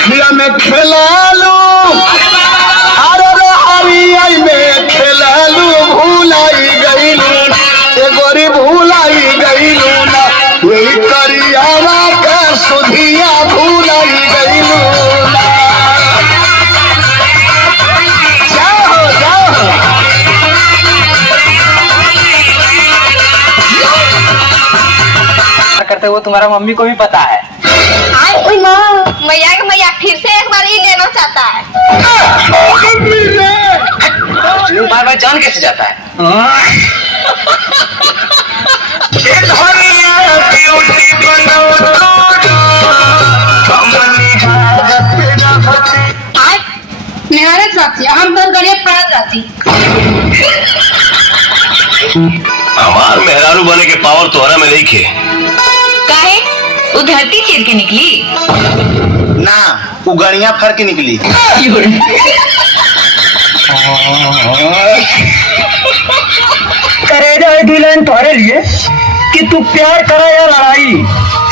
अखिया में खेलालू अरे रे हरिया में खेलालू भूलाई गईलू गोरी भूलाई गईलू ना यही करियावा का सुधिया भूलाई गईलू ना। जाओ जाओ करते वो तुम्हारा मम्मी को भी पता है। मैया फिर से एक बार ही लेना चाहता है। बार बार जान कैसे जाता है? निहारत रहती हम तो गड़िया पड़त रहती। हमार मेहरारू बने के पावर तोहरा में नहीं खे। काहे वो धरती चीर के निकली ना वो गड़िया फर के निकली। करेजा दुल्हन तुम्हारे लिए कि तू प्यार करा या लड़ाई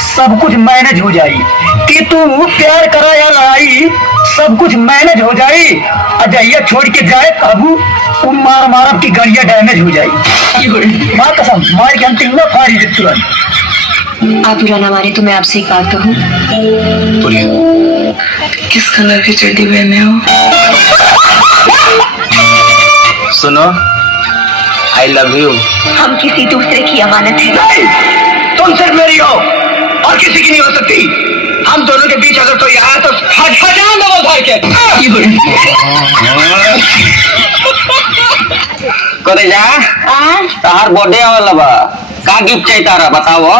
सब कुछ मैनेज हो जाई, कि तू प्यार करा या लड़ाई सब कुछ मैनेज हो जाई। अजैया छोड़ के जाए काबू तुम मार मारब की गड़िया डैमेज हो जाई। माँ कसम मार के अंतिम में फाड़ी दे तुरंत। आप बुरा ना माने तो मैं आपसे एक बात कहूँ। किस कलर की चड्डी पहने हो? सुनो आई लव यू। हम किसी दूसरे की अमानत है। तुम सिर्फ मेरी हो और किसी की नहीं हो सकती। हम दोनों के बीच अगर कोई आया तो हजाम दो भर के। करे जा तार बर्थडे वाला बा का गिफ्ट चाहिए तारा बताओ।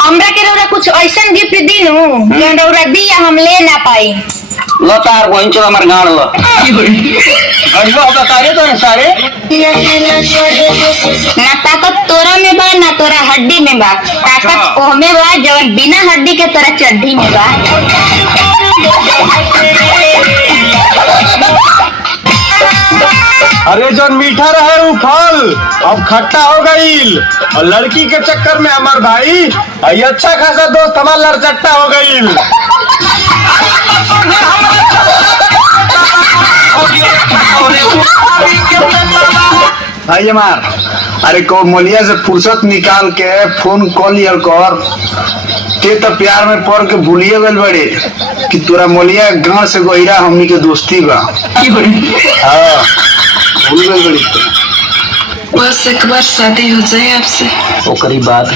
हमरा के रौरा कुछ ऐसा गिफ्ट दीनू जो रौरा दिया हम ले ना पाई। लो तार बहन चो हमार गाड़ लो। अड़वा होगा तारे तो सारे ना ताकत तोरा में बा ना तोरा हड्डी में बा। ताकत ओमे बा जवन बिना हड्डी के तोरा चड्डी में बा। अरे जो मीठा रहे वो फल अब खट्टा हो गई और लड़की के चक्कर में हमार भाई अच्छा खासा दोस्त हमार लड़चट्टा हो गई। भाई हमार अरे को मोलिया से फुर्सत निकाल के फोन कॉल लिया कर ते तो प्यार में पड़ के भूलिए गल बड़े कि तोरा मोलिया गांव से गोहिरा हमनी के दोस्ती बा। हाँ भूल गल बड़ी। बस एक बार शादी हो जाए आपसे। ओकरी बात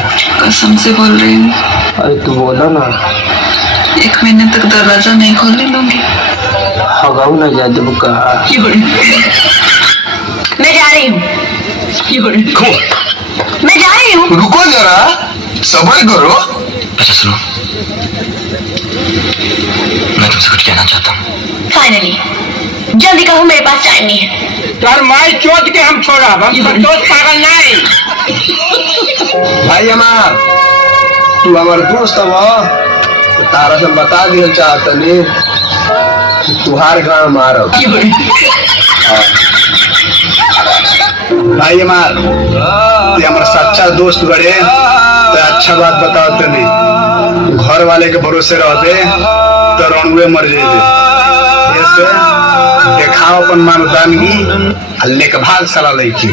कसम से बोल रही हूँ। अरे तू बोला ना 1 महीने तक दरवाजा नहीं खोलने दूंगी। हगाऊ ना जा जब का। मैं जा रही हूँ। मैं जा रही हूँ। रुको जरा सबर करो। अच्छा सुनो मैं तुमसे कुछ कहना चाहता हूँ। फाइनली जल्दी कहो मेरे पास टाइम नहीं है। तार माई चोट के हम छोड़ा हम दोस्त पागल नहीं। भाई हमार तू हमार दोस्त हो तारा से बता दिया चाहतनी तुहार गाँव मारो। भाई हमार ये हमारा सच्चा दोस्त बड़े तो अच्छा बात बताओ तनी घर वाले के भरोसे रहते तो रणुए मर जाते ऐसे देखाओ अपन मानदानगी लेके भाग सला लईकी।